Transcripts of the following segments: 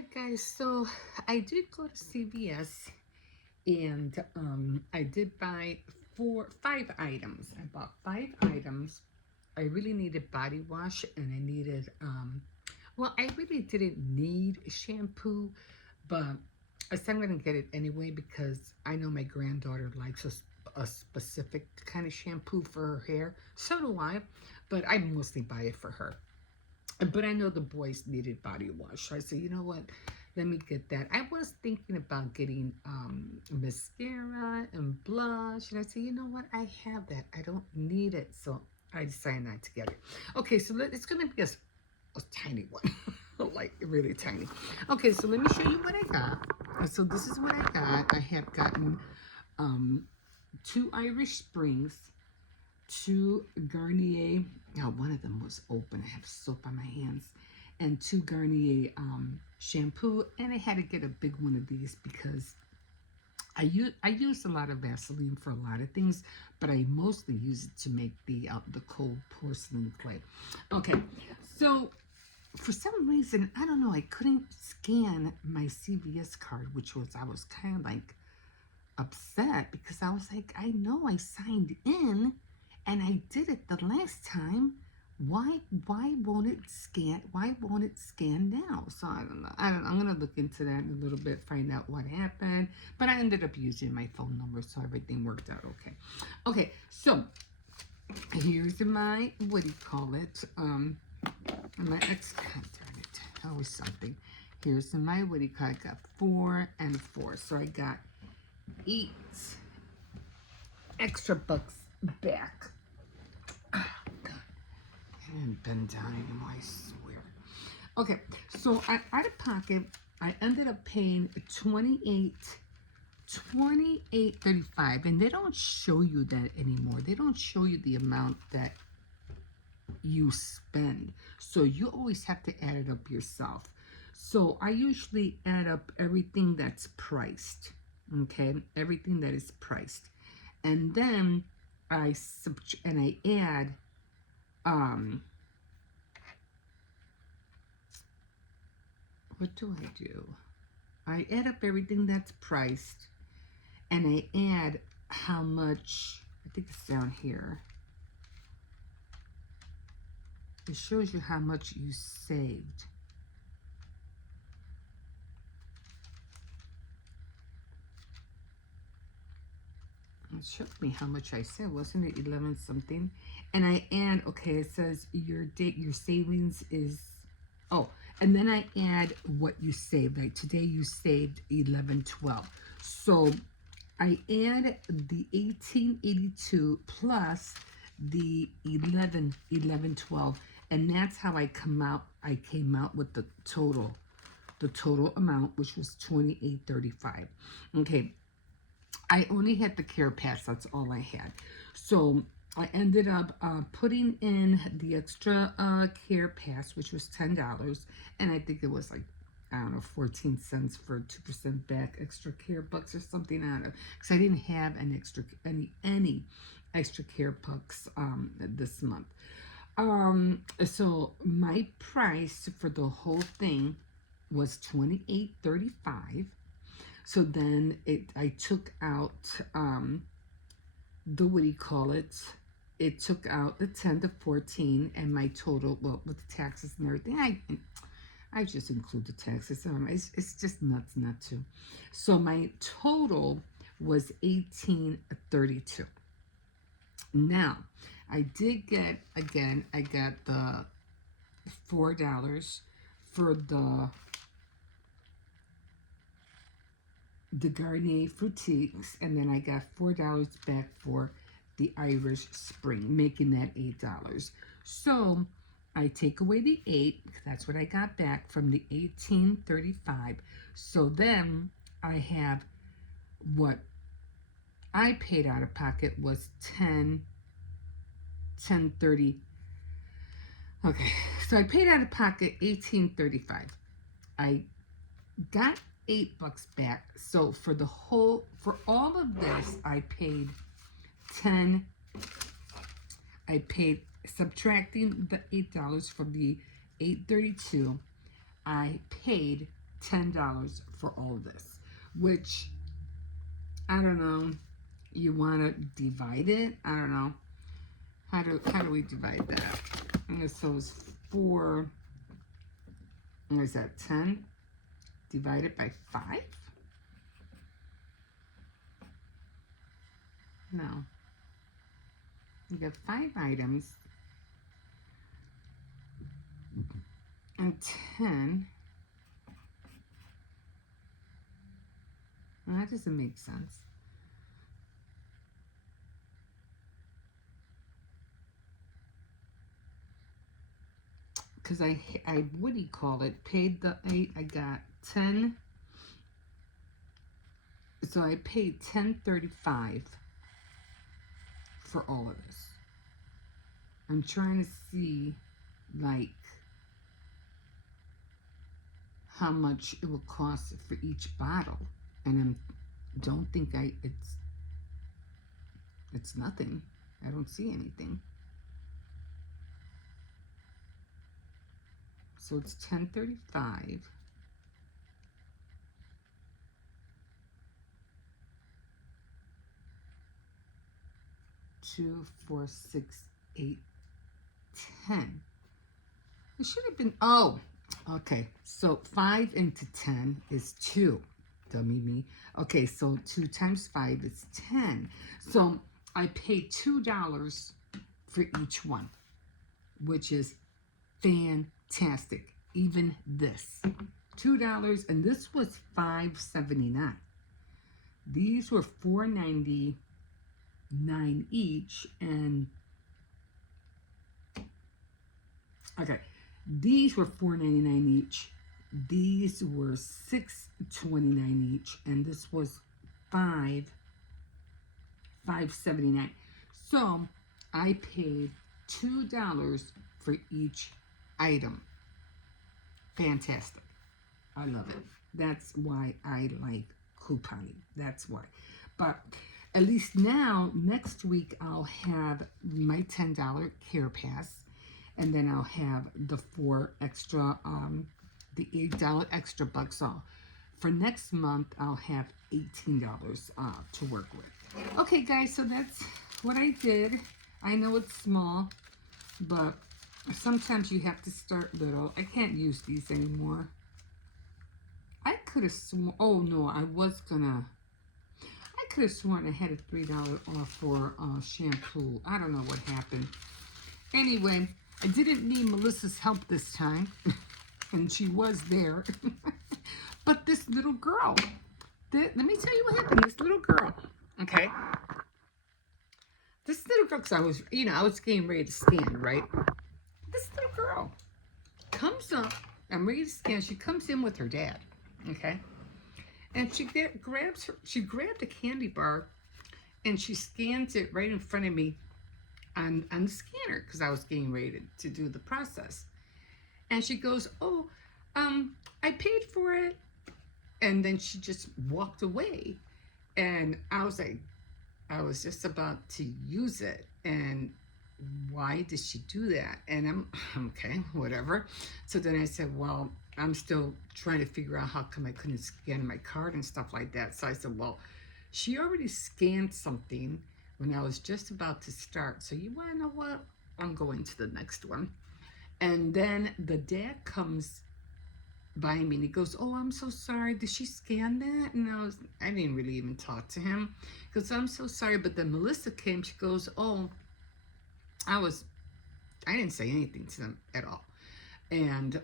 Alright guys, so I did go to CVS and I did buy five items. I bought five items. I really needed body wash and I needed well, I really didn't need shampoo, but I said I'm gonna get it anyway because I know my granddaughter likes a specific kind of shampoo for her hair. So do I, but I mostly buy it for her. But I know the boys needed body wash. So I said, you know what? Let me get that. I was thinking about getting mascara and blush. And I said, you know what? I have that. I don't need it. So I decided not to get it. Okay, so it's going to be a tiny one. Like really tiny. Okay, so let me show you what I got. So this is what I got. I have gotten two Irish Springs, two Garnier. Oh, one of them was open. I have soap on my hands. And two Garnier shampoo. And I had to get a big one of these because I use a lot of Vaseline for a lot of things, but I mostly use it to make the cold porcelain clay. Okay, so for some reason, I don't know, I couldn't scan my CVS card, I was kind of like upset because I was like, I know I signed in and I did it the last time. Why won't it scan? Why won't it scan now? So I don't know. I'm gonna look into that in a little bit, find out what happened. But I ended up using my phone number, so everything worked out okay. Okay, so here's my what do you call it? My God darn it, always something. Here's my what do you call it? I got 4 and 4, so I got 8 extra bucks back. Oh, God. I didn't bend down anymore, I swear. Okay, so out of pocket, I ended up paying $28.35, and they don't show you that anymore. They don't show you the amount that you spend. So you always have to add it up yourself. So I usually add up everything that's priced. Okay, everything that is priced. And then I add what do? I add up everything that's priced and I add how much, I think it's down here. It shows you how much you saved. It showed me how much I saved. Wasn't it 11 something? And I add, okay, it says your savings is, oh, and then I add what you saved. Like today you saved 11.12. So I add the 18.82 plus the 11.12, and that's how I came out with the total amount, which was 28.35. Okay, I only had the Care Pass. That's all I had. So I ended up putting in the extra Care Pass, which was $10, and I think it was like, I don't know, 14 cents for 2% back extra care bucks or something. I don't know, because I didn't have any extra care bucks this month. So my price for the whole thing was $28.35. So then I took out the what do you call it? It took out the 10 to 14, and my total, well, with the taxes and everything, I just include the taxes. It's just nuts not to. So my total was $18.32. Now, I did get, again, I got the $4 for the Garnier Fruitiques, and then I got $4 back for the Irish Spring, making that $8. So I take away the 8, because that's what I got back from the 18.35. So then I have what I paid out of pocket was 10.30. Okay, so I paid out of pocket 18.35. I got $8 back. So for all of this, I paid 10. I paid, subtracting the $8 from the 8.32, I paid $10 for all this, which I don't know. You want to divide it? I don't know. How do we divide that? And so it's 4. What is that? 10 divided by 5? No. You got 5 items and 10. Well, that doesn't make sense. Because I what do you call it? Paid the 8. I got 10. So I paid $10.35 for all of this. I'm trying to see, like, how much it will cost for each bottle, and I don't think it's nothing. I don't see anything. So it's $10.35. 2, 4, 6, 8, 10. It should have been, oh, okay. So 5 into 10 is 2. Dummy me. Okay, so 2 times 5 is 10. So I paid $2 for each one, which is fantastic. Even this. $2, and this was $5.79. These were $4.99 each, and okay, these were $4.99 each. These were $6.29 each, and this was $5.79. So I paid $2 for each item. Fantastic. I love it. That's why I like couponing. That's why. But at least now, next week, I'll have my $10 care pass, and then I'll have the 4 extra, the $8 extra bucks off. For next month, I'll have $18 to work with. Okay, guys, so that's what I did. I know it's small, but sometimes you have to start little. I can't use these anymore. I could have sworn, oh no, I could have sworn I had a $3 off for shampoo. I don't know what happened. Anyway, I didn't need Melissa's help this time, and she was there. But this little girl, let me tell you what happened. This little girl, okay? This little girl, because I was getting ready to scan, right? This little girl comes up, I'm ready to scan. She comes in with her dad, okay? And she grabbed a candy bar, and she scans it right in front of me on the scanner, because I was getting ready to do the process. And she goes, oh, I paid for it. And then she just walked away. And I was like, I was just about to use it. And why did she do that? And I'm okay, whatever. So then I said, well, I'm still trying to figure out how come I couldn't scan my card and stuff like that. So I said, well, she already scanned something when I was just about to start. So you want to know what? I'm going to the next one. And then the dad comes by me and he goes, oh, I'm so sorry. Did she scan that? And I didn't really even talk to him. Because I'm so sorry. But then Melissa came. She goes, oh, I didn't say anything to them at all. And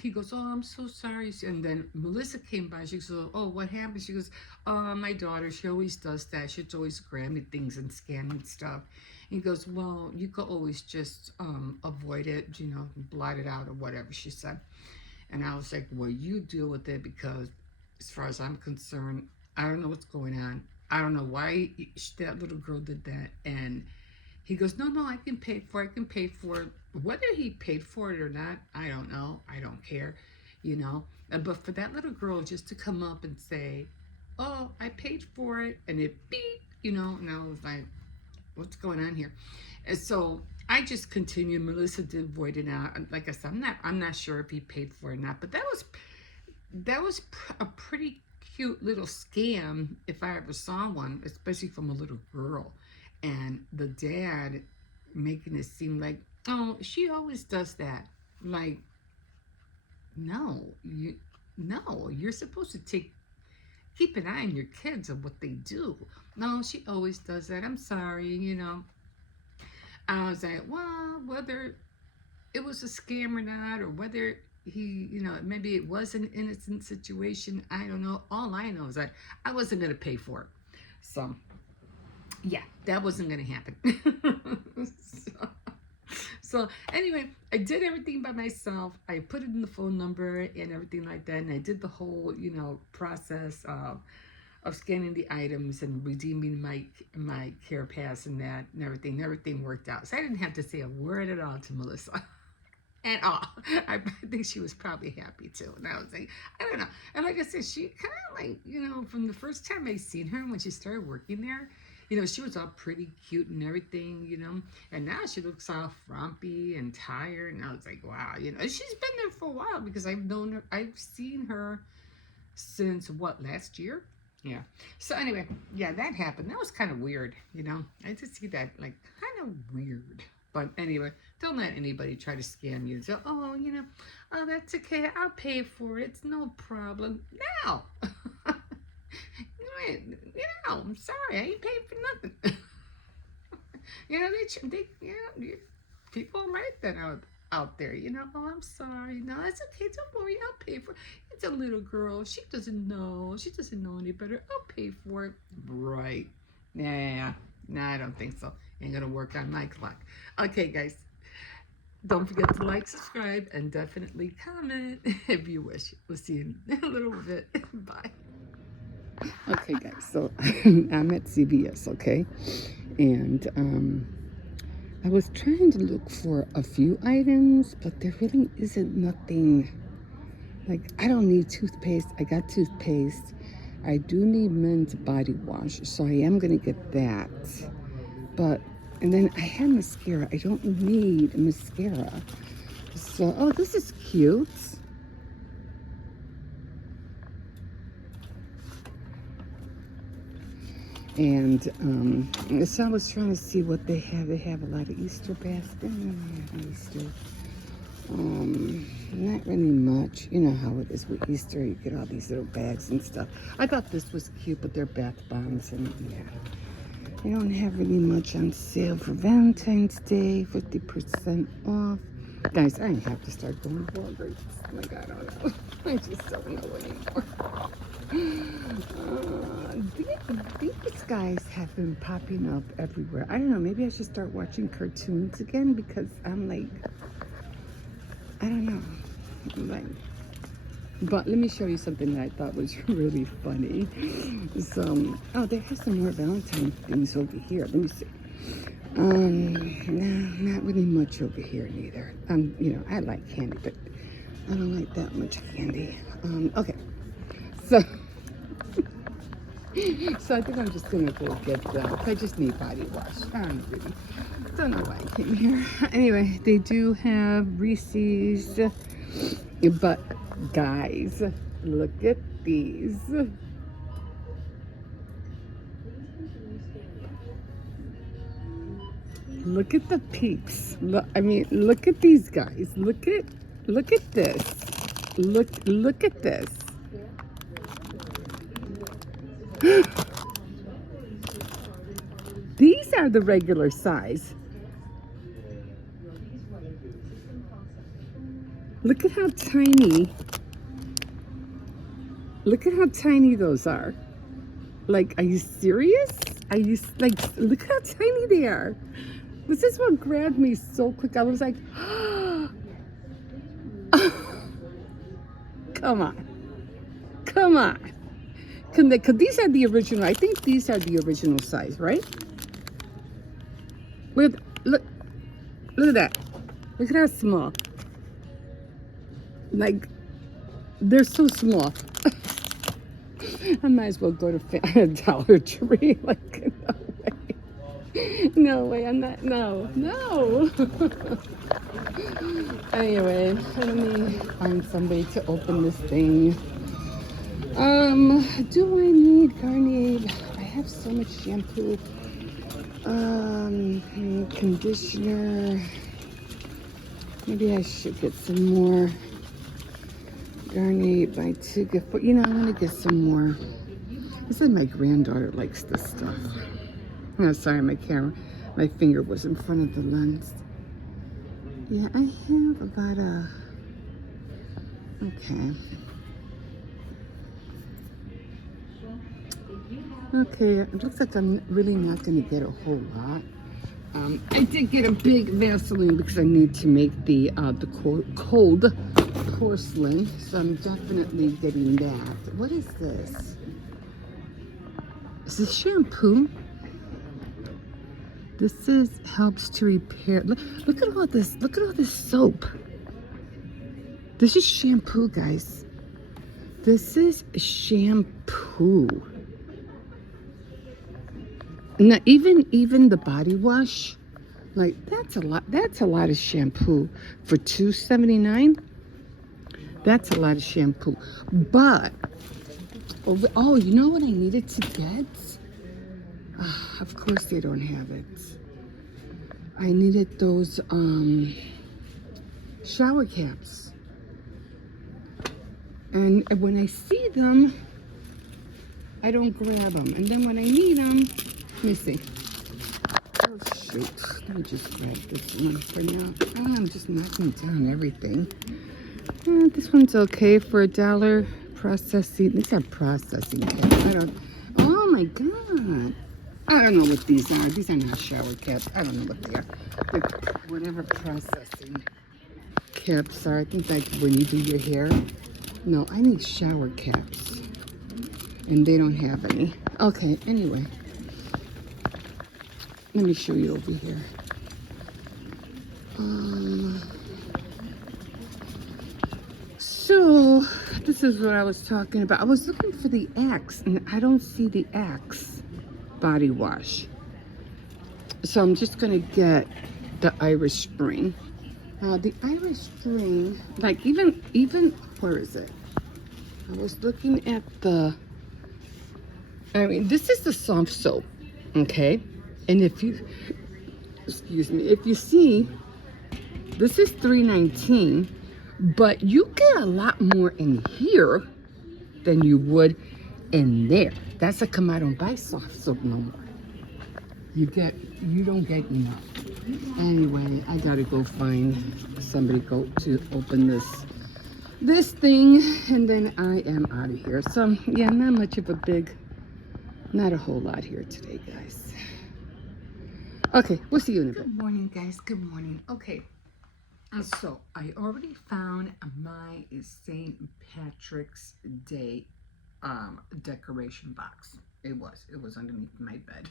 he goes, oh, I'm so sorry. And then Melissa came by. She goes, oh, what happened? She goes, oh, my daughter, she always does that. She's always grabbing things and scanning stuff. And he goes, well, you could always just avoid it, blot it out or whatever, she said. And I was like, well, you deal with it, because as far as I'm concerned, I don't know what's going on. I don't know why that little girl did that. And he goes, no, I can pay for it. I can pay for it. Whether he paid for it or not, I don't know. I don't care, But for that little girl just to come up and say, oh, I paid for it, and it beep, and I was like, what's going on here? And so I just continued. Melissa did void it out. Like I said, I'm not sure if he paid for it or not, but that was a pretty cute little scam if I ever saw one, especially from a little girl. And the dad making it seem like, oh, she always does that. Like, no, you're supposed to keep an eye on your kids and what they do. No, she always does that. I'm sorry. I was like, well, whether it was a scam or not, or whether maybe it was an innocent situation, I don't know. All I know is that I wasn't going to pay for it. So, yeah, that wasn't going to happen. So anyway, I did everything by myself. I put in the phone number and everything like that, and I did the whole, process of scanning the items and redeeming my care pass and that and everything. Everything worked out, so I didn't have to say a word at all to Melissa. At all. I think she was probably happy too. And I was like, I don't know. And like I said, she kind of like, from the first time I seen her when she started working there, she was all pretty cute and everything. And now she looks all frumpy and tired. And I was like, wow, she's been there for a while because I've seen her since last year? Yeah. So anyway, yeah, that happened. That was kind of weird, I just see that like kind of weird. But anyway, don't let anybody try to scam you. So, oh, that's okay. I'll pay for it. It's no problem. No. I'm sorry. I ain't paid for nothing. People are like that out there. Oh, I'm sorry. No, it's okay. Don't worry. I'll pay for it. It's a little girl. She doesn't know. She doesn't know any better. I'll pay for it. Right. Yeah. No, I don't think so. Ain't gonna work on my clock. Okay, guys. Don't forget to like, subscribe, and definitely comment if you wish. We'll see you in a little bit. Bye. Okay, guys. So I'm at CVS, okay? And I was trying to look for a few items, but there really isn't nothing. Like, I don't need toothpaste. I got toothpaste. I do need men's body wash, so I am gonna get that. And then I have mascara. I don't need mascara. So, oh, this is cute. And so I was trying to see what they have. They have a lot of Easter baskets. Easter. Not really much. You know how it is with Easter. You get all these little bags and stuff. I thought this was cute, but they're bath bombs and yeah. They don't have really much on sale for Valentine's Day, 50% off. Guys, I have to start going to Walgreens. Like, I don't know. I just don't know anymore. These guys have been popping up everywhere. I don't know. Maybe I should start watching cartoons again because I'm like, I don't know. But let me show you something that I thought was really funny. So, oh, they have some more Valentine things over here. Let me see. No, not really much over here neither. I like candy, but I don't like that much candy. Okay. So, I think I'm just gonna go get I just need body wash. I don't know why I came here. Anyway, they do have Reese's, but guys, look at these. Look at the peeps. Look at these guys. Look at this. Look at this. These are the regular size. Look at how tiny. Look at how tiny those are. Like, are you serious? Are you, like, look how tiny they are. This is what grabbed me so quick. I was like, come on. Come on. Because these are the original. I think these are the original size, right? Look at that. Look at how small. Like, they're so small. I might as well go to Dollar Tree. Like, no way. I'm not. No. Anyway, let me find somebody to open this thing. Do I need Garnier? I have so much shampoo. Conditioner. Maybe I should get some more Garnier by 2 get 4. You know, I'm gonna get some more. I said my granddaughter likes this stuff. Oh, sorry, my finger was in front of the lens. Yeah, I have about a. Okay. Okay, it looks like I'm really not going to get a whole lot. I did get a big Vaseline because I need to make the cold porcelain, so I'm definitely getting that. What is this? Is this shampoo? This helps to repair. Look at all this. Look at all this soap. This is shampoo, guys. This is shampoo. Now, even the body wash, like that's a lot. That's a lot of shampoo for $2.79. That's a lot of shampoo. But oh, you know what I needed to get? Of course they don't have it. I needed those shower caps, and when I see them, I don't grab them, and then when I need them, let me see. Oh shoot! Let me just grab this one for now. I'm just knocking down everything. This one's okay for $1. Processing. These are processing caps. Oh my god! I don't know what these are. These are not shower caps. I don't know what they are. They're whatever processing caps are. I think like when you do your hair. No, I need shower caps, and they don't have any. Okay. Anyway. Let me show you over here. So, this is what I was talking about. I was looking for the Axe, and I don't see the Axe body wash. So I'm just going to get the Irish Spring. The Irish Spring, like even, where is it? I was looking at this is the soft soap, okay? And if you see, this is $3.19, but you get a lot more in here than you would in there. That's a come I don't buy soft soap no more. You don't get enough. Anyway, I gotta go find somebody to open this thing, and then I am out of here. So yeah, not a whole lot here today, guys. Okay, we'll see you in a bit. Good morning, guys. Good morning. Okay, so I already found my St. Patrick's Day decoration box. It was underneath my bed.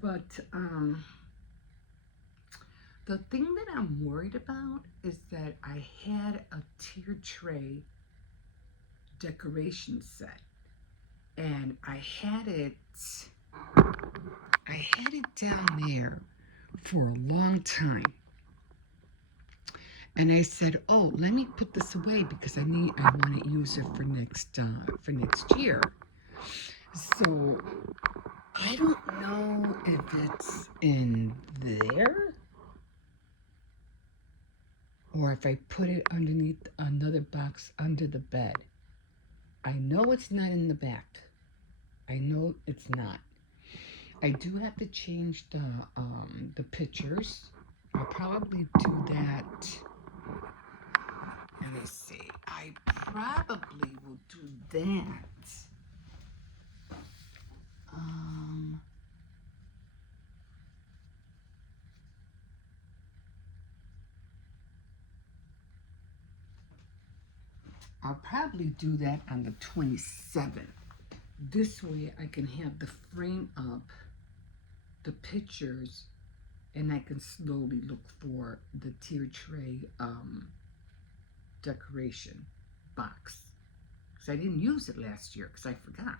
But the thing that I'm worried about is that I had a tier tray decoration set, and I had it down there for a long time. And I said, "Oh, let me put this away because I want to use it for next year." So I don't know if it's in there or if I put it underneath another box under the bed. I know it's not in the back. I know it's not. I do have to change the pictures. I'll probably do that. Let me see. I probably will do that. I'll probably do that on the 27th. This way I can have the frame up, the pictures, and I can slowly look for the tier tray decoration box. Because I didn't use it last year because I forgot.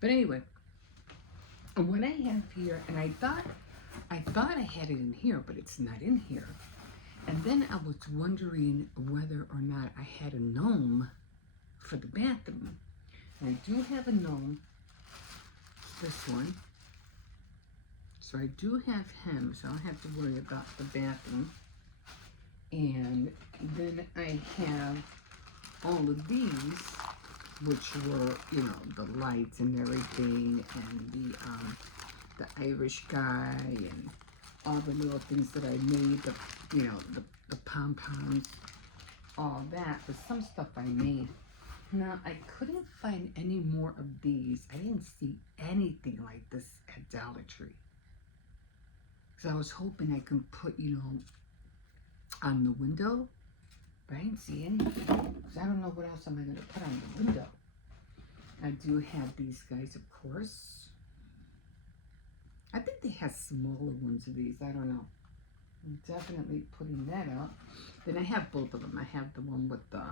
But anyway, what I have here, and I thought I had it in here, but it's not in here. And then I was wondering whether or not I had a gnome for the bathroom. I do have a gnome, this one. So I do have him, so I don't have to worry about the bathroom. And then I have all of these, which were, you know, the lights and everything, and the Irish guy, and all the little things that I made, the, you know, the pom-poms, all that. But some stuff I made. Now, I couldn't find any more of these. I didn't see anything like this at Dollar Tree. So I was hoping I could put, you know, on the window, but I didn't see anything. So I don't know what else am I going to put on the window. I do have these guys, of course. I think they have smaller ones of these. I don't know. I'm definitely putting that up. Then I have both of them. I have the one with the...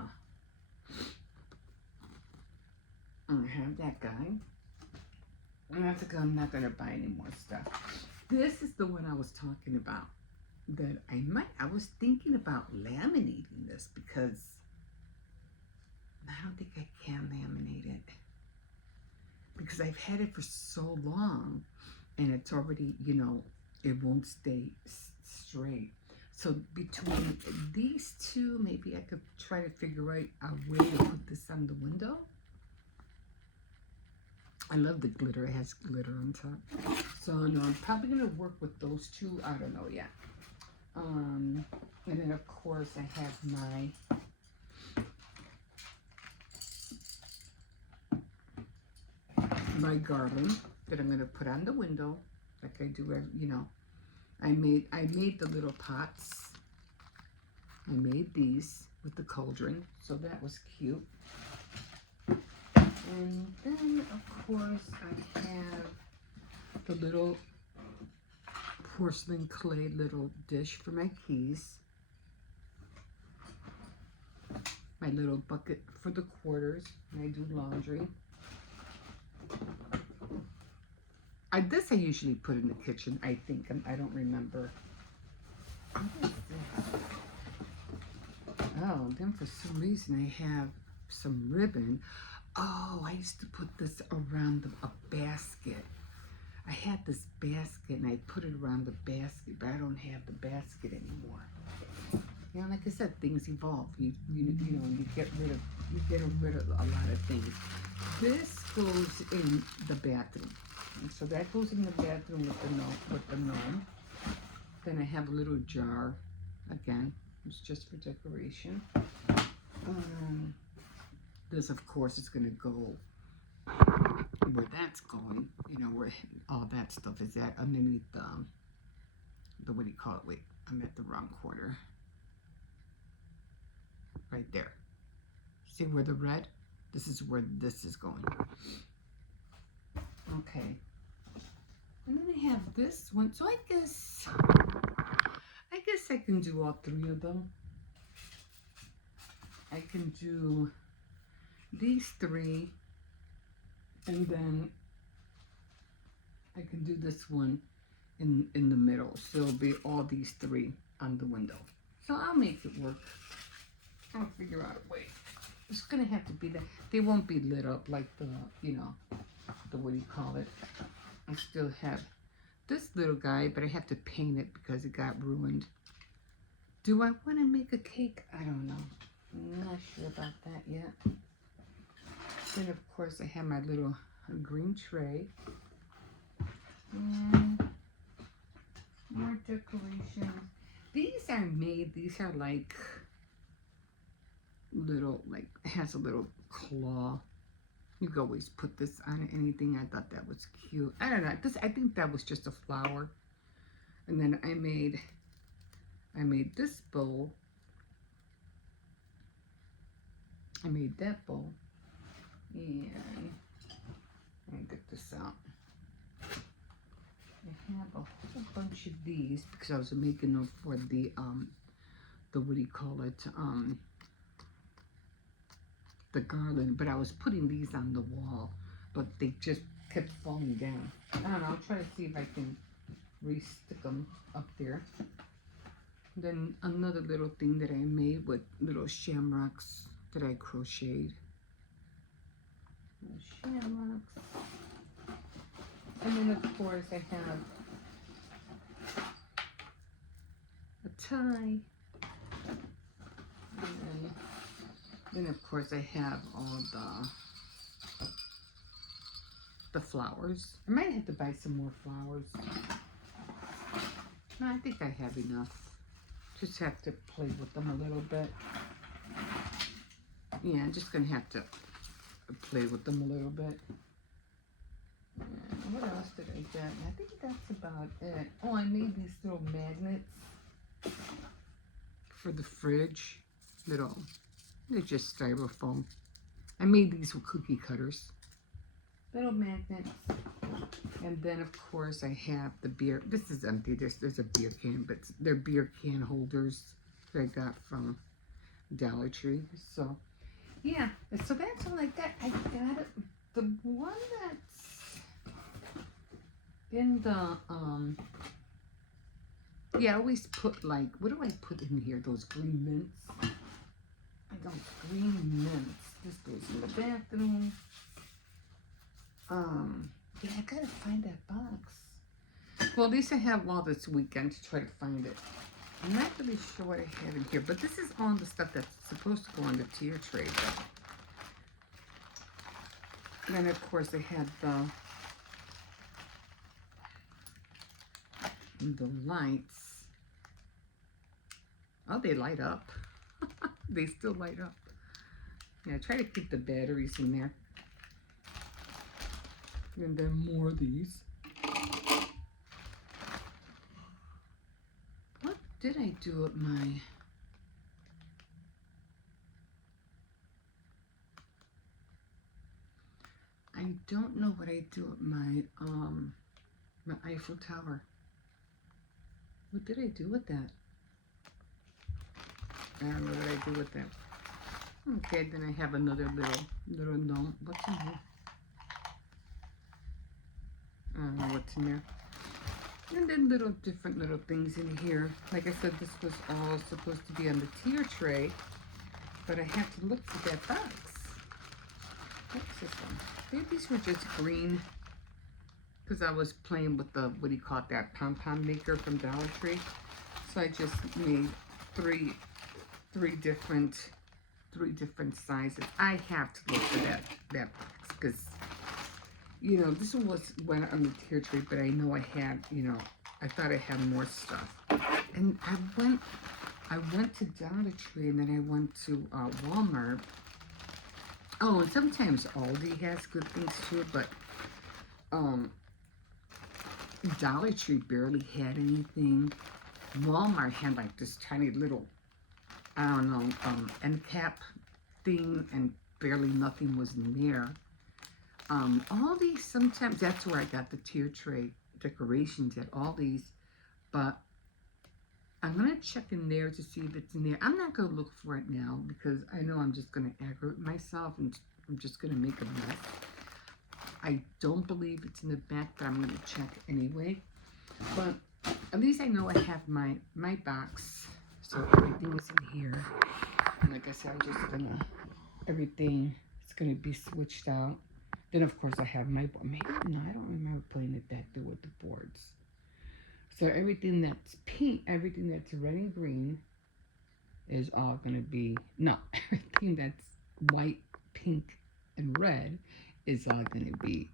I have that guy. And that's okay. I'm not going to buy any more stuff. This is the one I was talking about. That I was thinking about laminating this because I don't think I can laminate it. Because I've had it for so long and it's already, you know, it won't stay straight. So between these two, maybe I could try to figure out a way to put this on the window. I love the glitter. It has glitter on top. So no, I'm probably going to work with those two. I don't know yet. And then of course I have my garland that I'm going to put on the window, like I do every, you know. I made the little pots. I made these with the cauldron, so that was cute. And then of course I have the little porcelain clay little dish for my keys. My little bucket for the quarters when I do laundry. This I usually put in the kitchen, I think. I don't remember. What is this? Oh, then for some reason I have some ribbon. Oh, I used to put this around a basket. I had this basket and I put it around the basket, but I don't have the basket anymore. You know, like I said, things evolve. You know, you get rid of a lot of things. This goes in the bathroom. And so that goes in the bathroom with the gnome. Then I have a little jar. Again, it's just for decoration. This, of course, is going to go where that's going. You know, where all that stuff is at underneath the what do you call it? Wait, I'm at the wrong corner. Right there. See where the red? This is where this is going. Okay. And then I have this one. So I guess I can do all three of them. I can do these three, and then I can do this one in the middle. So it'll be all these three on the window. So I'll make it work. I'll figure out a way. It's gonna have to be that. They won't be lit up like the, you know, the what do you call it? I still have this little guy, but I have to paint it because it got ruined. Do I want to make a cake? I don't know. I'm not sure about that yet. Then of course I have my little green tray. And more decorations. These are made, these are like little, like, it has a little claw. You could always put this on anything. I thought that was cute. I don't know. I think that was just a flower. And then I made this bowl. I made that bowl. And let me get this out. I have a whole bunch of these because I was making them for the what do you call it? The garland, but I was putting these on the wall, but they just kept falling down. I don't know, I'll try to see if I can re-stick them up there. Then another little thing that I made with little shamrocks that I crocheted. shamrocks. And then of course I have a tie. And then of course I have all the flowers. I might have to buy some more flowers. No, I think I have enough. Just have to play with them a little bit. Yeah, I'm just gonna have to play with them a little bit. And what else did I get? I think that's about it. Oh, I made these little magnets for the fridge. They're just styrofoam. I made these with cookie cutters. Little magnets. And then of course I have the beer. This is empty. There's a beer can, but they're beer can holders that I got from Dollar Tree. So yeah, so that's all I got. I got it. The one that's in the yeah, I always put like, what do I put in here? Those green mints. Those green mints. This goes in the bathroom. Yeah, I gotta find that box. Well, at least I have all this weekend to try to find it. I'm not really sure what I have in here, but this is all the stuff that's supposed to go on the tier tray. And then, of course, I had the lights. Oh, they light up. They still light up. Yeah, try to keep the batteries in there. And then more of these. What did I do with my... I don't know what I do with my Eiffel Tower. What did I do with that? I don't know what I do with that. Okay, then I have another little note. What's in here? I don't know what's in there. And then different little things in here. Like I said, this was all supposed to be on the tier tray, but I have to look for that box. What's this one? Maybe these were just green because I was playing with the, what do you call it, that pom-pom maker from Dollar Tree. So I just made three different sizes. I have to look for that box because, you know, this one went on the tier tray, but I know I had, you know, I thought I had more stuff. And I went to Dollar Tree, and then I went to Walmart. Oh, and sometimes Aldi has good things too, but Dollar Tree barely had anything. Walmart had like this tiny little, I don't know, end cap thing, and barely nothing was in there. Aldi, sometimes that's where I got the tier tray decorations at Aldi's, but I'm gonna check in there to see if it's in there. I'm not gonna look for it now because I know I'm just gonna aggravate myself and I'm just gonna make a mess. I don't believe it's in the back, but I'm gonna check anyway. But at least I know I have my box, so everything is in here. And like I said, I'm just gonna, everything is gonna be switched out. Then of course I have my board. Maybe, no, I don't remember putting it back there with the boards. So everything that's pink, everything that's red and green is all gonna be, no, everything that's white, pink, and red is all gonna be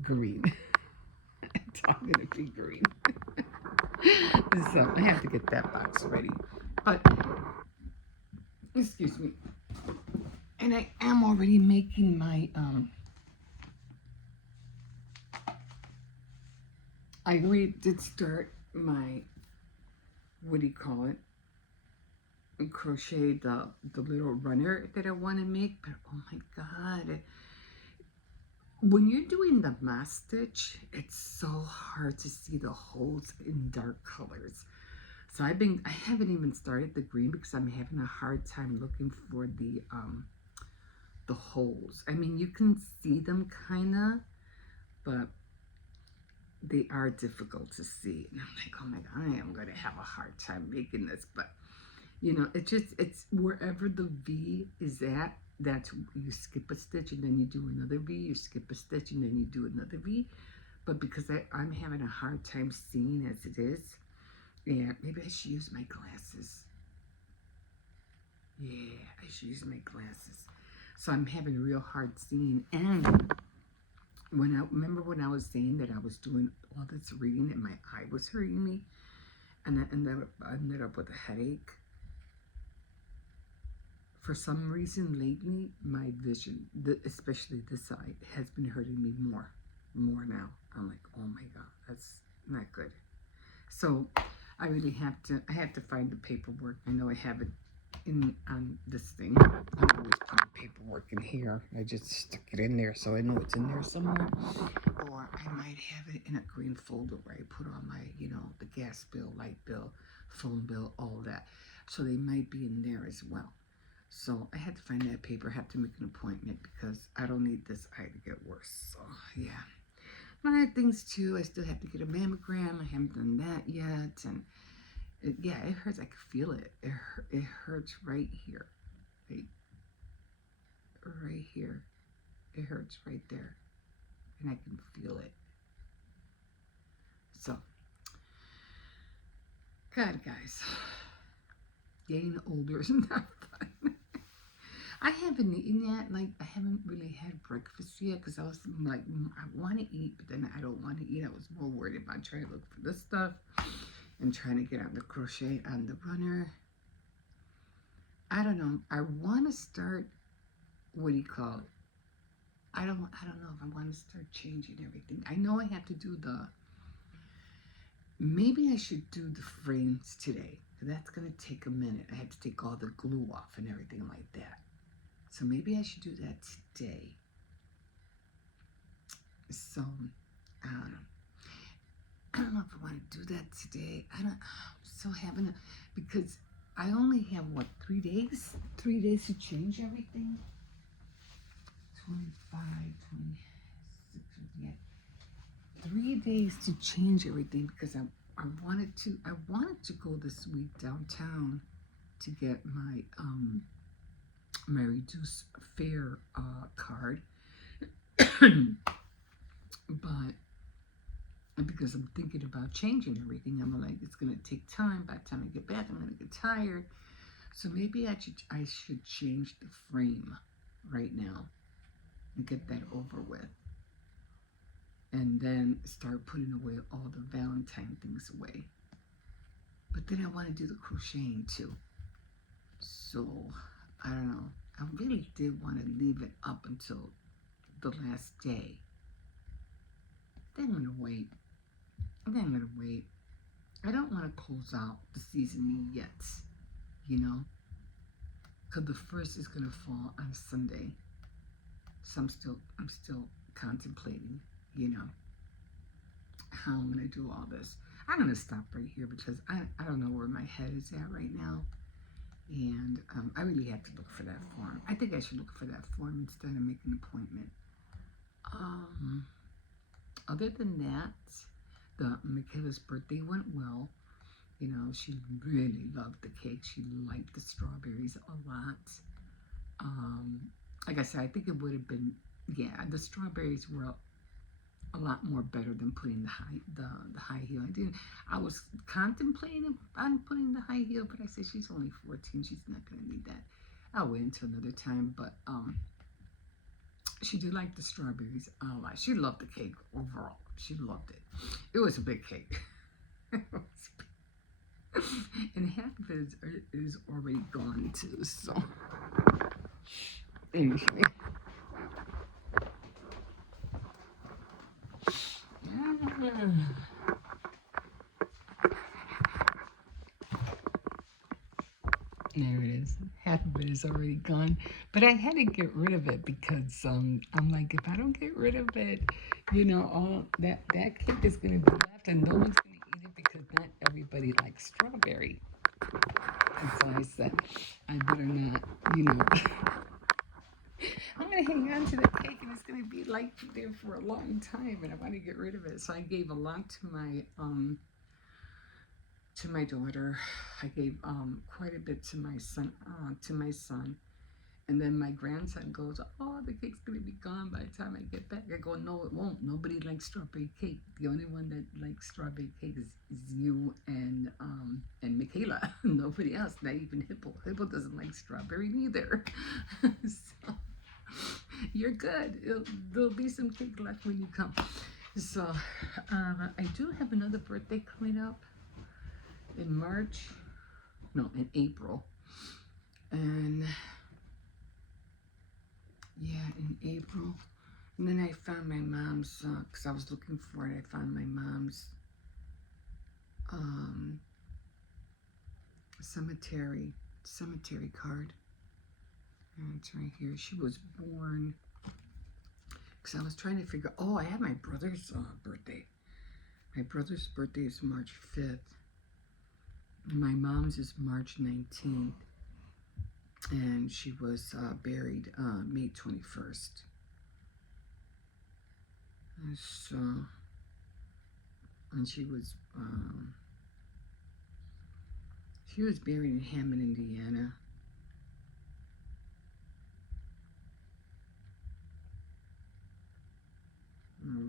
green. It's all gonna be green. So I have to get that box ready. But, excuse me. And I am already making my, I already did start my, what do you call it? Crochet the little runner that I want to make, but oh my god, when you're doing the mass stitch, it's so hard to see the holes in dark colors. So I haven't even started the green because I'm having a hard time looking for the holes. I mean, you can see them kinda, but they are difficult to see. And I'm like, oh my god, I am gonna have a hard time making this. But you know, it's wherever the V is at, that's, you skip a stitch and then you do another V, you skip a stitch and then you do another V. But because I'm having a hard time seeing as it is, yeah, maybe I should use my glasses. Yeah, I should use my glasses. So I'm having a real hard seeing. And remember when I was saying that I was doing all this reading and my eye was hurting me, and I ended up with a headache. For some reason lately, my vision, especially this eye, has been hurting me more now. I'm like, oh my God, that's not good. So I really I have to find the paperwork. I know I have it on this thing. I always put the paperwork in here. I just stick it in there so I know it's in there somewhere. Or I might have it in a green folder where I put all my, the gas bill, light bill, phone bill, all that. So they might be in there as well. So I had to find that paper. I have to make an appointment because I don't need this eye to get worse. So yeah. My things too. I still have to get a mammogram. I haven't done that yet, and yeah, it hurts. I can feel it. It hurts right here, right here. It hurts right there, and I can feel it. So, God, guys, getting older is not fun. I haven't eaten yet. Like, I haven't really had breakfast yet because I was like, I want to eat, but then I don't want to eat. I was more worried about trying to look for this stuff and trying to get on the crochet on the runner. I don't know. I want to start, what do you call it? I don't know if I want to start changing everything. I know I have to do maybe I should do the frames today. That's going to take a minute. I have to take all the glue off and everything like that. So maybe I should do that today. So, I don't know. I don't know if I want to do that today. I'm still having a, because I only have, 3 days? 3 days to change everything? 25, 26, yeah. 3 days to change everything because I wanted to go this week downtown to get my my reduced fare card, but because I'm thinking about changing everything, I'm like, it's gonna take time. By the time I get back, I'm gonna get tired. So maybe I should change the frame right now and get that over with, and then start putting away all the Valentine things away. But then I want to do the crocheting too. So I don't know. I really did want to leave it up until the last day. Then I'm gonna wait. I don't want to close out the season yet, because the first is gonna fall on Sunday. So I'm still contemplating, how I'm gonna do all this. I'm gonna stop right here because I don't know where my head is at right now, and I really have to look for that form. I think I should look for that form instead of making an appointment. Other than that, Michaela's birthday went well. She really loved the cake. She liked the strawberries a lot. Like I said, I think it would have been, the strawberries were a lot more better than putting the high heel. I was contemplating on putting the high heel, but I said she's only 14. She's not going to need that. I'll wait until another time. But she did like the strawberries a lot. She loved the cake overall. She loved it. It was a big cake. And half of it is already gone too. So anyway. There it is. Half of it is already gone. But I had to get rid of it because I'm like, if I don't get rid of it, all that cake is gonna be left and no one's gonna eat it because not everybody likes strawberry. And so I said, I better not, I'm gonna hang on to the cake and it's gonna be like there for a long time and I want to get rid of it. So I gave a lot to my daughter. I gave quite a bit to my son, And then my grandson goes, oh, the cake's going to be gone by the time I get back. I go, no, it won't. Nobody likes strawberry cake. The only one that likes strawberry cake is you and Michaela. Nobody else, not even Hippo. Hippo doesn't like strawberry neither. So you're good. There'll be some cake left when you come. So I do have another birthday coming up in March. No, in April. And yeah, in April. And then I found my mom's, because I was looking for it, I found my mom's cemetery card. And it's right here. She was born, because I was trying to figure, oh, I have my brother's birthday. My brother's birthday is March 5th. And my mom's is March 19th. And she was buried May 21st. And so, and she was buried in Hammond, Indiana.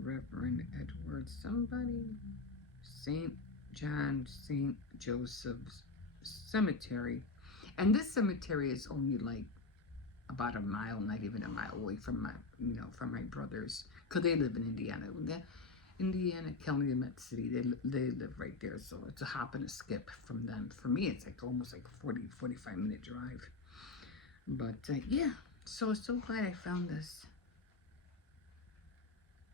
Reverend Edward somebody, St. John, St. Joseph's Cemetery. And this cemetery is only like about a mile, not even a mile away from from my brothers, because they live in Indiana. Indiana, Calumet City, they live right there, so it's a hop and a skip from them. For me, it's like almost like a 45-minute drive. But yeah, so glad I found this.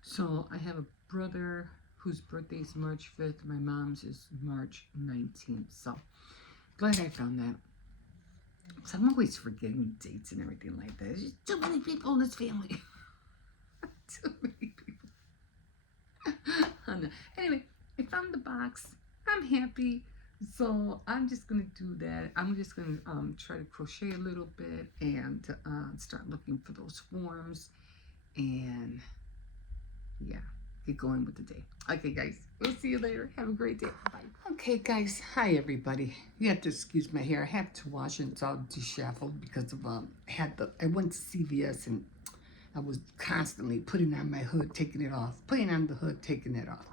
So I have a brother whose birthday is March 5th. My mom's is March 19th. So glad I found that. So I'm always forgetting dates and everything like that. There's just too many people in this family. Too many people. Anyway, I found the box. I'm happy. So I'm just going to do that. I'm just going to try to crochet a little bit and start looking for those forms. And yeah, get going with the day. Okay, guys, we'll see you later. Have a great day. Bye. Okay, guys. Hi, everybody. You have to excuse my hair. I have to wash it. It's all disheveled because of I went to CVS and I was constantly putting on my hood, taking it off, putting on the hood, taking it off.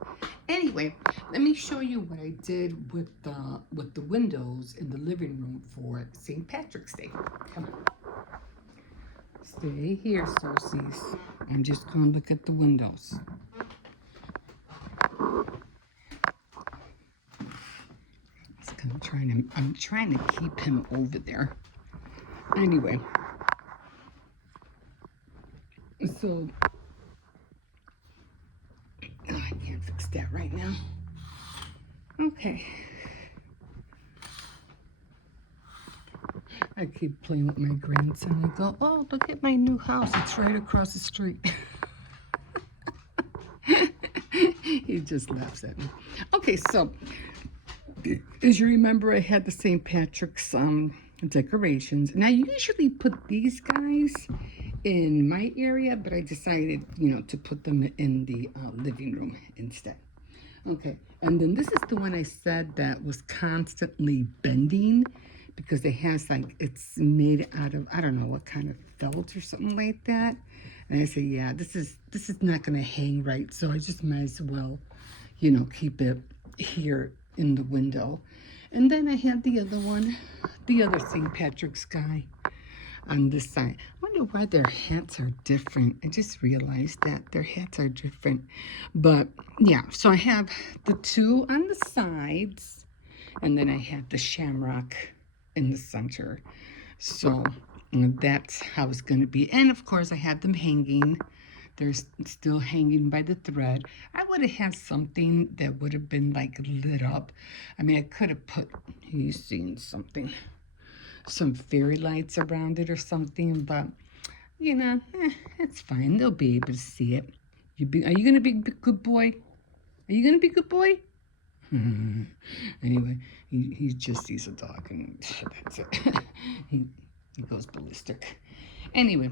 Anyway, let me show you what I did with the windows in the living room for St. Patrick's Day. Come on. Stay here, Cersei's. I'm just going to look at the windows. I'm trying to keep him over there. Anyway. So, I can't fix that right now. Okay. I keep playing with my grandson. I go, oh, look at my new house. It's right across the street. He just laughs at me. Okay, so, as you remember, I had the St. Patrick's decorations. And I usually put these guys in my area, but I decided, to put them in the living room instead. Okay, and then this is the one I said that was constantly bending because it has it's made out of, I don't know what kind of felt or something like that. And I said, yeah, this is not going to hang right, so I just might as well, keep it here in the window. And then I had the other one, the other St. Patrick's guy on this side. I wonder why their hats are different. I just realized that their hats are different. But yeah, so I have the two on the sides, and then I have the shamrock in the center. So that's how it's going to be. And of course, I had them hanging. They're still hanging by the thread. I would have had something that would have been lit up. I mean, I could have put, he's seen something, some fairy lights around it or something, but it's fine. They'll be able to see it. Are you gonna be a good boy? Are you gonna be a good boy? Anyway, he just sees a dog and that's it. he goes ballistic. Anyway,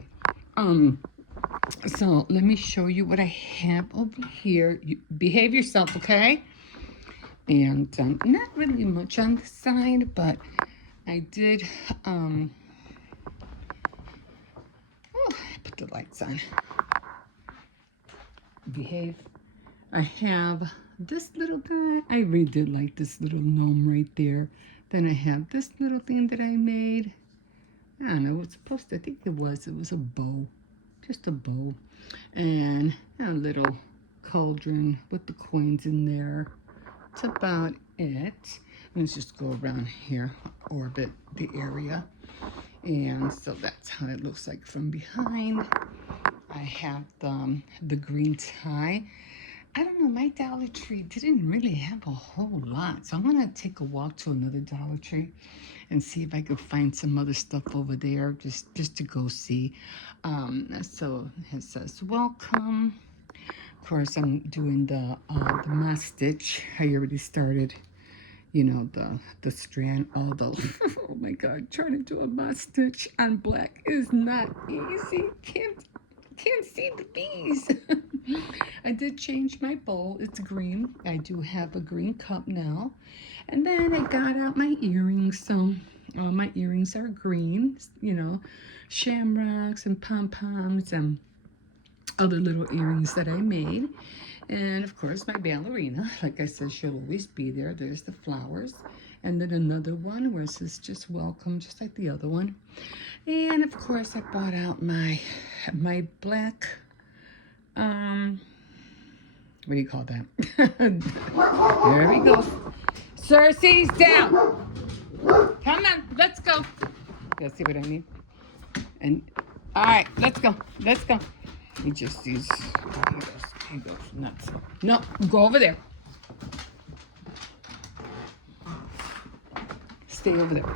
so let me show you what I have over here. You behave yourself, okay? And not really much on the side, but I did the lights on. Behave. I have this little guy. I really did like this little gnome right there. Then I have this little thing that I made. I don't know what's supposed to, I think it was a bow. Just a bow. And a little cauldron with the coins in there. That's about it. Let's just go around here, orbit the area. And so that's how it looks like from behind. I have the green tie. I don't know, my Dollar Tree didn't really have a whole lot. So I'm going to take a walk to another Dollar Tree and see if I could find some other stuff over there just to go see. So it says, welcome. Of course, I'm doing the mask stitch. I already started, you know, the strand, although, oh my God, trying to do a mask stitch on black is not easy. Can't see the bees. I did change my bowl. It's green. I do have a green cup now. And then I got out my earrings. So all my earrings are green, you know, shamrocks and pom-poms and other little earrings that I made. And of course my ballerina, like I said, she'll always be there. There's the flowers. And then another one where it says just welcome, just like the other one. And of course I bought out my black, what do you call that? There we go. Cersei's down. Come on, let's go. You see what I mean? And all right, let's go. Let's go. He just sees. Oh, he goes nuts. No, go over there. Stay over there.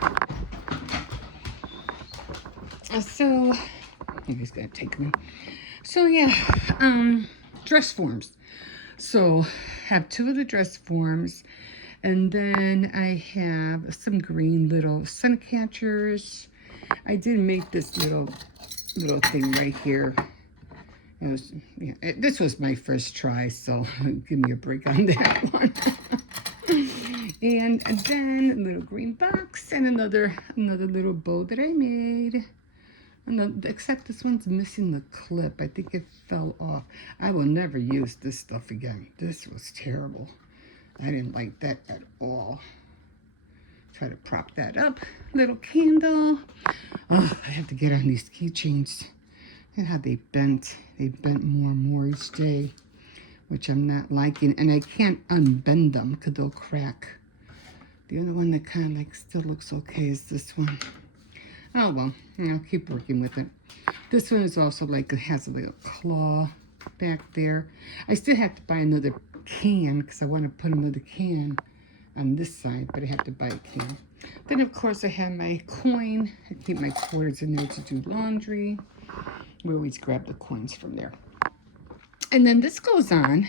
So he's gonna take me. So yeah, dress forms. So have two of the dress forms, and then I have some green little sun catchers. I did make this little thing right here. It was, yeah, this was my first try, so give me a break on that one. And then a little green box and another little bow that I made. Except this one's missing the clip. I think it fell off. I will never use this stuff again. This was terrible. I didn't like that at all. Try to prop that up. Little candle. Oh, I have to get on these keychains. And how they bent. They bent more and more each day, which I'm not liking. And I can't unbend them because they'll crack. The only one that kind of like still looks okay is this one. Oh well, I'll keep working with it. This one is also like, it has a little claw back there. I still have to buy another can because I want to put another can on this side, but I have to buy a can. Then of course I have my coin. I keep my quarters in there to do laundry. We always grab the coins from there. And then this goes on.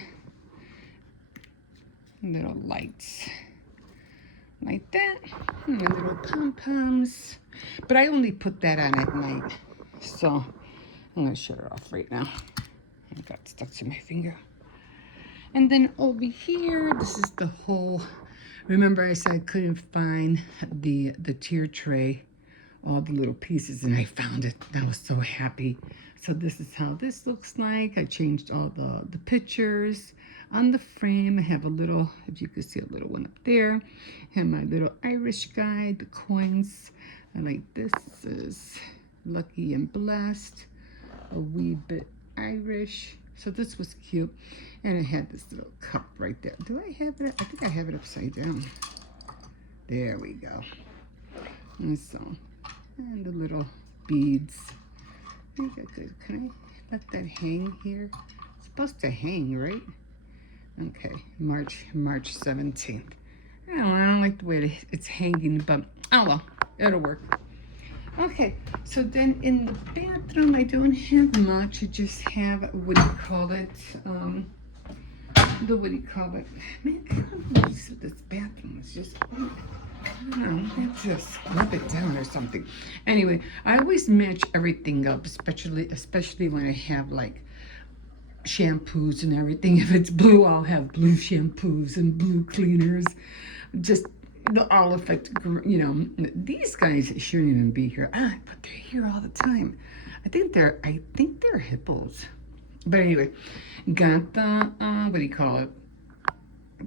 Little lights. Like that. And the little pom-poms. But I only put that on at night. So I'm going to shut it off right now. I got stuck to my finger. And then over here, this is the whole, remember I said I couldn't find the tier tray, all the little pieces, and I found it. I was so happy. So this is how this looks like. I changed all the pictures on the frame. I have a little, if you could see a little one up there. I have my little Irish guy, the coins. I like this. This is Lucky and Blessed, a wee bit Irish. So this was cute. And I had this little cup right there. Do I have it? I think I have it upside down. There we go. And so, and the little beads. I think I could, can I let that hang here? It's supposed to hang, right? Okay, March 17th. I don't like the way it's hanging, but oh well, it'll work. Okay, so then in the bathroom, I don't have much. I just have, what do you call it? What do you call it? Man, I don't know what this bathroom is just, I don't know, I have to scrub it down or something. Anyway, I always match everything up, especially when I have like shampoos and everything. If it's blue, I'll have blue shampoos and blue cleaners. Just the all effect, you know. These guys shouldn't even be here, but they're here all the time. I think they're hippos. But anyway, got the what do you call it?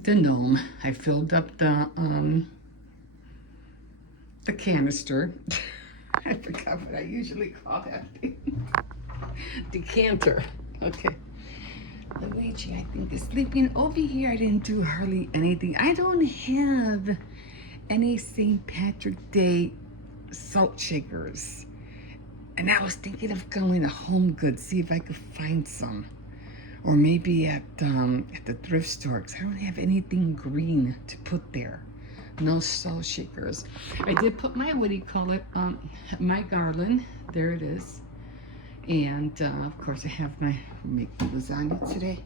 The gnome. I filled up the canister. I forgot what I usually call that thing. Decanter. Okay. Luigi, I think, is sleeping over here. I didn't do hardly anything. I don't have any St. Patrick Day salt shakers. And I was thinking of going to Home Goods, see if I could find some. Or maybe at the thrift store, because I don't have anything green to put there. No salt shakers. I did put my, what do you call it, my garland. There it is. And of course I have my making lasagna today.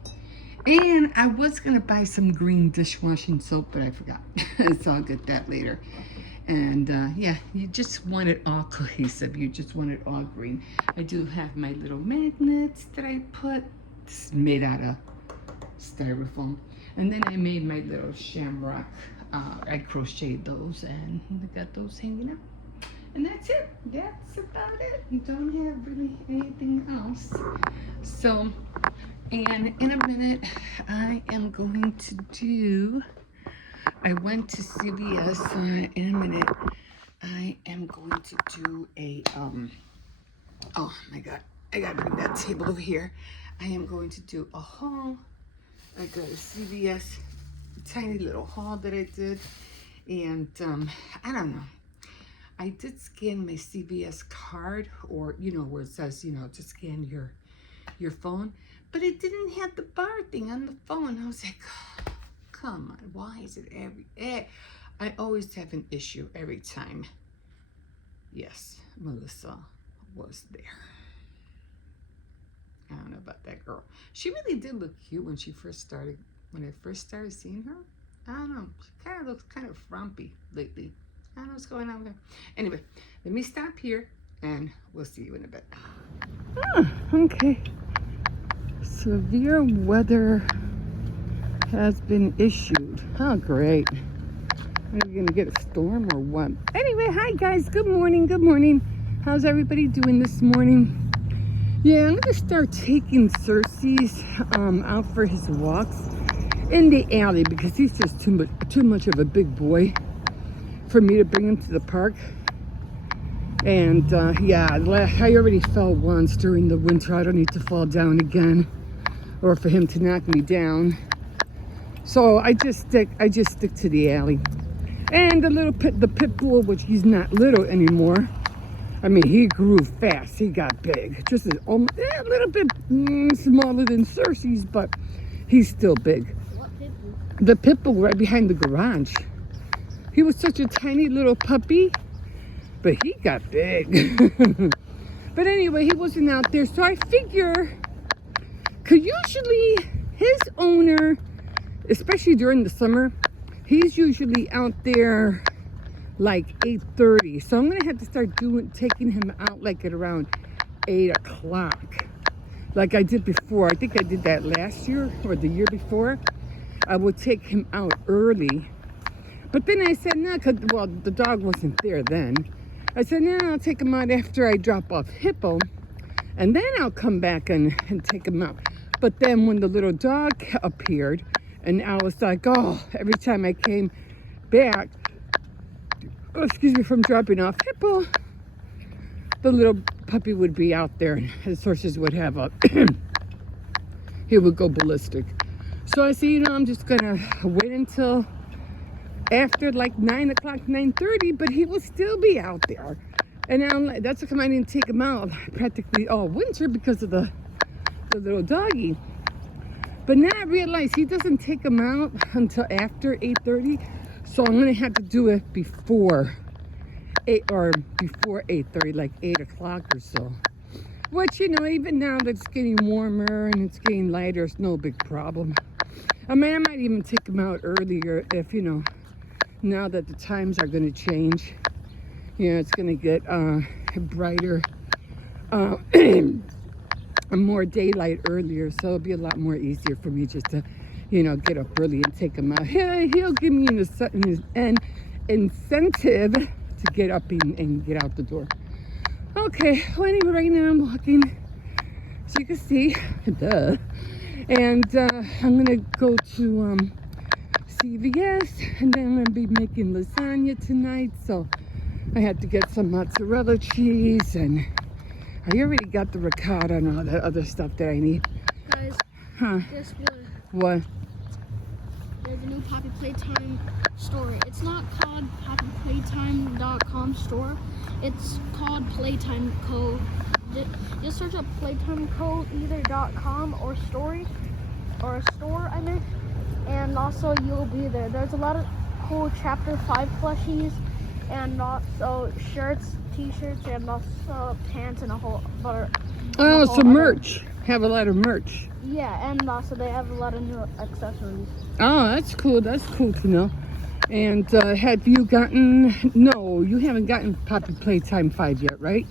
And I was gonna buy some green dishwashing soap, but I forgot. So I'll get that later. And yeah, you just want it all cohesive. You just want it all green. I do have my little magnets that I put. It's made out of styrofoam. And then I made my little shamrock. I crocheted those and I got those hanging up. And that's it. That's about it. You don't have really anything else. So, and in a minute, I am going to do, I went to CVS. In a minute, I am going to do a, oh my God, I gotta bring that table over here. I am going to do a haul. I got a CVS tiny little haul that I did. And I don't know. I did scan my CVS card, or you know where it says, you know, to scan your phone, but it didn't have the bar thing on the phone. I was like, oh, come on, why is it I always have an issue every time. Yes, Melissa was there. I don't know about that girl. She really did look cute when I first started seeing her. I don't know. She kind of looks kind of frumpy lately. I don't know what's going on with her. Anyway, let me stop here and we'll see you in a bit. Okay. Severe weather has been issued. Oh, great. Are we going to get a storm or what? Anyway, hi guys. Good morning. Good morning. How's everybody doing this morning? Yeah, I'm going to start taking Cersei's out for his walks in the alley because he's just too much of a big boy for me to bring him to the park. And yeah, I already fell once during the winter. I don't need to fall down again or for him to knock me down. So I just stick to the alley. And the pit bull, which he's not little anymore. I mean, he grew fast. He got big. Just a little bit smaller than Cersei's, but he's still big. What pit bull? The pit bull right behind the garage. He was such a tiny little puppy, but he got big. But anyway, he wasn't out there, so I figure, cause usually his owner, especially during the summer, he's usually out there like 8:30. So I'm gonna have to start taking him out like at around 8 o'clock, like I did before. I think I did that last year or the year before. I would take him out early. But then I said, no, well, the dog wasn't there then. I said, no, I'll take him out after I drop off Hippo, and then I'll come back and take him out. But then when the little dog appeared, and I was like, oh, every time I came back, from dropping off Hippo, the little puppy would be out there, and his horses would have a, he would go ballistic. So I said, you know, I'm just gonna wait until after like 9 o'clock, 9:30, but he will still be out there. And that's how come I didn't take him out practically all winter, because of the little doggy. But now I realize he doesn't take him out until after 8:30, so I'm gonna have to do it before 8:30, like 8 o'clock or so. Which, you know, even now that it's getting warmer and it's getting lighter, it's no big problem. I mean, I might even take him out earlier if, you know, now that the times are going to change. You know, it's going to get brighter and more daylight earlier, so it'll be a lot more easier for me just to, you know, get up early and take him out. He'll give me an incentive to get up and get out the door. Okay, well, anyway, right now I'm walking, so you can see, duh. And I'm gonna go to CVS, and then I'm gonna be making lasagna tonight. So I had to get some mozzarella cheese, and I already got the ricotta and all that other stuff that I need. Guys, Huh? guess what? What? There's a new Poppy Playtime store. It's not called poppyplaytime.com store. It's called Playtime Co. Just search up Playtime Co. either .com or story or store, I mean. And also you'll be there. There's a lot of cool Chapter 5 plushies and also shirts, t-shirts, and also pants and a whole other. Oh, some merch. Have a lot of merch. Yeah, and also they have a lot of new accessories. Oh, that's cool. That's cool to know. And have you gotten... No, you haven't gotten Poppy Playtime 5 yet, right?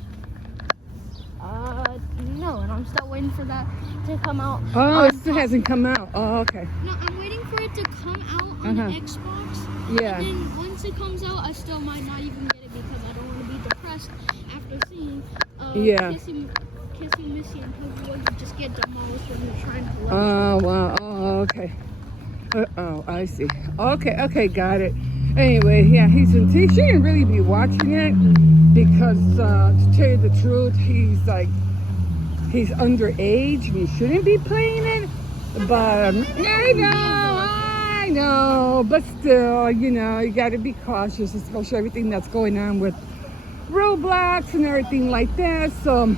No, and I'm still waiting for that to come out. Oh, it still hasn't come out. Oh, okay. No, I'm waiting for it to come out on the Xbox. Yeah. And then once it comes out, I still might not even get it because I don't want to be depressed after seeing Kissy, Missy, and Toby just get demolished when they're trying to level. Oh, wow. Oh, okay. Oh, I see. Okay, got it. Anyway, yeah, he shouldn't really be watching it because, to tell you the truth, he's underage and he shouldn't be playing it. But I know, but still, you know, you got to be cautious, especially everything that's going on with Roblox and everything like that. So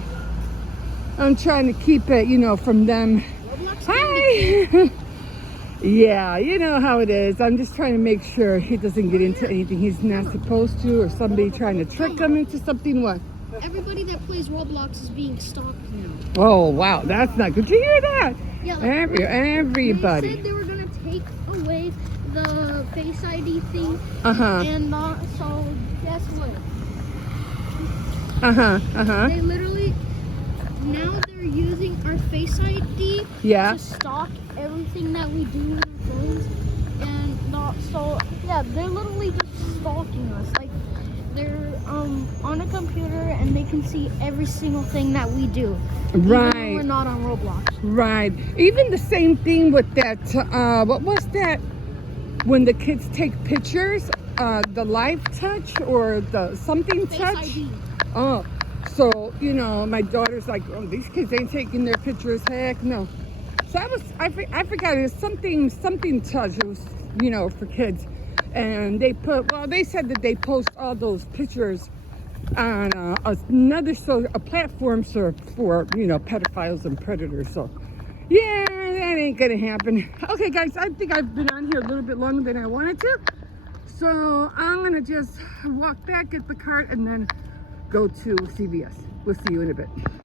I'm trying to keep it, you know, from them. Hi. Yeah, you know how it is. I'm just trying to make sure he doesn't get into anything he's not supposed to, or somebody trying to trick him into something. What? Everybody that plays Roblox is being stalked now. Oh, wow, that's not good. Did you hear that? Yeah, everybody. They said they were gonna take away the Face ID thing. And so guess what? They literally now they're using our Face ID to stalk everything that we do on our phones, and so yeah, they're literally just stalking us. Like they're on a computer and they can see every single thing that we do. Right. Even when we're not on Roblox. Right. Even the same thing with that. What was that? When the kids take pictures, the live touch or the something Face touch. ID. Oh, so you know, my daughter's like, oh, these kids ain't taking their pictures. Heck no. So I forgot it was something touch. It was, you know, for kids, and they said that they post all those pictures on a platform for you know, pedophiles and predators. So yeah, that ain't gonna happen. Okay, guys, I think I've been on here a little bit longer than I wanted to, so I'm gonna just walk back, get the cart, and then go to CVS. We'll see you in a bit.